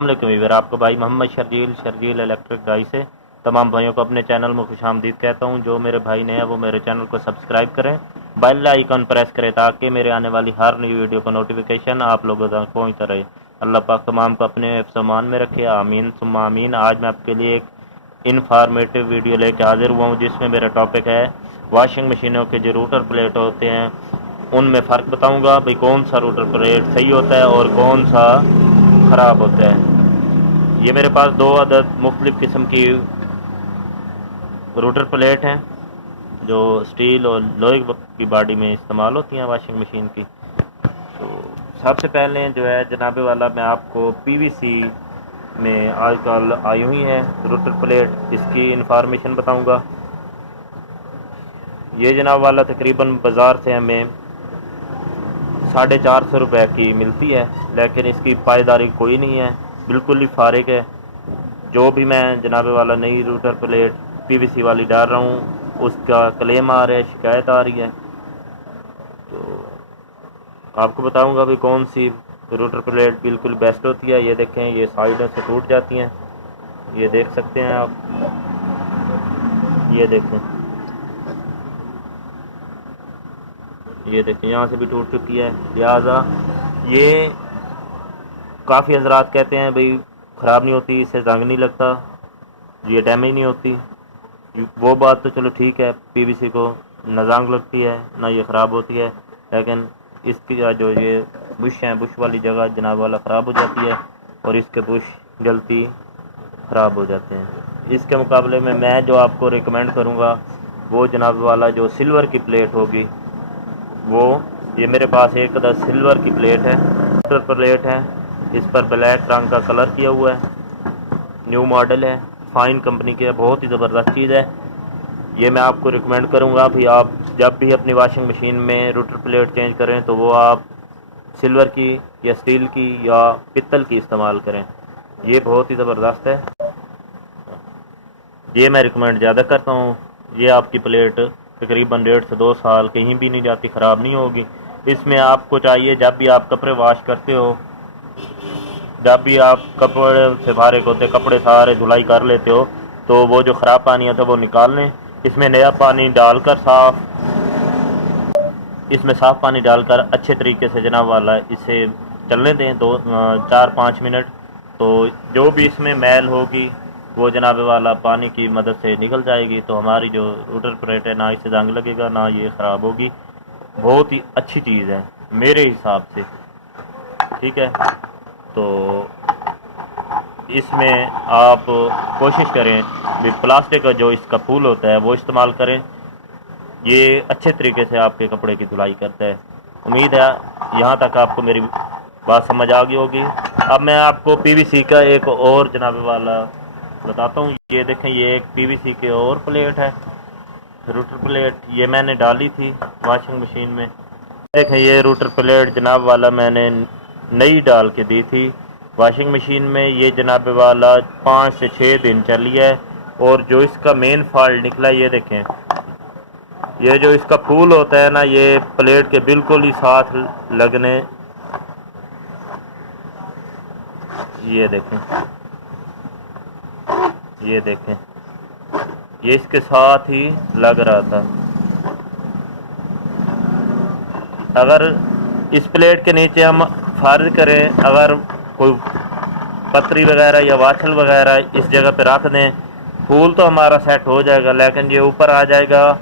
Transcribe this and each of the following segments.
वालेकुम, आपका भाई मोहम्मद शर्जील इलेक्ट्रिक गाई से तमाम भाइयों को अपने चैनल में खुशामदीद कहता हूं। जो मेरे भाई ने है वो मेरे चैनल को सब्सक्राइब करें, बेल आइकन प्रेस करें ताकि मेरे आने वाली हर नई वीडियो का नोटिफिकेशन आप लोगों तक पहुंचता रहे। अल्लाह पाक तमाम को अपने समान में रखे, आमीन सुम्मा आमीन। आज मैं आपके लिए एक इन्फॉर्मेटिव वीडियो लेके हाजिर हुआ हूँ जिसमें मेरा टॉपिक है वॉशिंग मशीनों के जो रूटर प्लेट होते हैं उनमें फ़र्क बताऊँगा भाई कौन सा रूटर प्लेट सही होता है और कौन सा ख़राब होता है। ये मेरे पास 2 अदद मुख्तलिफ़ किस्म की रूटर प्लेट हैं जो स्टील और लोहे की बॉडी में इस्तेमाल होती हैं वाशिंग मशीन की। तो सबसे पहले जो है जनाबे वाला मैं आपको पीवीसी में आजकल आई हुई है रूटर प्लेट, इसकी इन्फॉर्मेशन बताऊंगा। ये जनाब वाला तकरीबन बाज़ार से हमें 450 रुपये की मिलती है, लेकिन इसकी पायदारी कोई नहीं है, बिल्कुल ही फारिग है। जो भी मैं जनाबे वाला नई रूटर प्लेट पीवीसी वाली डाल रहा हूँ उसका क्लेम आ रहा है, शिकायत आ रही है। तो आपको बताऊंगा भी कौन सी रूटर प्लेट बिल्कुल बेस्ट होती है। ये देखें, ये साइडों से टूट जाती हैं, ये देख सकते हैं आप, ये देखें, ये देखें यहाँ से भी टूट चुकी है। लिहाजा ये काफ़ी हजरात कहते हैं भाई ख़राब नहीं होती, इससे जंग नहीं लगता, ये डैमेज नहीं होती। वो बात तो चलो ठीक है, पीवीसी को ना जंग लगती है ना ये ख़राब होती है, लेकिन इसकी जो ये बुश हैं, बुश वाली जगह जनाब वाला ख़राब हो जाती है और इसके बुश जल्दी ख़राब हो जाते हैं। इसके मुकाबले में मैं जो आपको रिकमेंड करूँगा वो जनाब वाला जो सिल्वर की प्लेट होगी, वो ये मेरे पास एक सिल्वर की प्लेट है, रूटर प्लेट है, इस पर ब्लैक रंग का कलर किया हुआ है, न्यू मॉडल है, फाइन कंपनी की है, बहुत ही ज़बरदस्त चीज़ है। ये मैं आपको रिकमेंड करूँगा भी आप जब भी अपनी वॉशिंग मशीन में रूटर प्लेट चेंज करें तो वो आप सिल्वर की या स्टील की या पित्तल की इस्तेमाल करें, ये बहुत ही ज़बरदस्त है, ये मैं रिकमेंड ज़्यादा करता हूँ। ये आपकी प्लेट तकरीबन 1.5 से 2 साल कहीं भी नहीं जाती, ख़राब नहीं होगी। इसमें आपको चाहिए जब भी आप कपड़े वॉश करते हो, जब भी आप कपड़े से फारिग होते, कपड़े सारे धुलाई कर लेते हो, तो वो जो ख़राब पानी आता है वो निकाल लें, इसमें नया पानी डालकर इसमें साफ़ पानी डालकर अच्छे तरीके से जनाब वाला इसे चलने दें 4-5 मिनट। तो जो भी इसमें मैल होगी वो जनाब वाला पानी की मदद से निकल जाएगी, तो हमारी जो रूटर प्लेट है ना इससे जंग लगेगा ना ये ख़राब होगी। बहुत ही अच्छी चीज़ है मेरे हिसाब से, ठीक है। तो इसमें आप कोशिश करें भी प्लास्टिक का जो इसका फूल होता है वो इस्तेमाल करें, ये अच्छे तरीके से आपके कपड़े की धुलाई करता है। उम्मीद है यहाँ तक आपको मेरी बात समझ आ गई होगी। अब मैं आपको पीवीसी का एक और जनाबे वाला बताता हूँ। ये देखें, ये एक पीवीसी की और प्लेट है, रूटर प्लेट, ये मैंने डाली थी वॉशिंग मशीन में। देखें, ये रूटर प्लेट जनाब वाला मैंने नई डाल के दी थी वॉशिंग मशीन में। ये जनाब वाला 5 से 6 दिन चली है और जो इसका मेन फॉल्ट निकला, ये देखें, ये जो इसका फूल होता है ना, ये प्लेट के बिल्कुल ही साथ लगने, ये देखें, ये देखें, ये इसके साथ ही लग रहा था। अगर इस प्लेट के नीचे हम फर्ज करें, अगर कोई पतरी वगैरह या वाछल वगैरह इस जगह पे रख दें, फूल तो हमारा सेट हो जाएगा, लेकिन ये ऊपर आ जाएगा,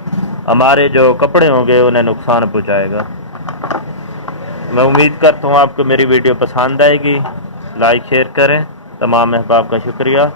हमारे जो कपड़े होंगे उन्हें नुकसान पहुंचाएगा। मैं उम्मीद करता हूँ आपको मेरी वीडियो पसंद आएगी। लाइक शेयर करें। तमाम अहबाब का शुक्रिया।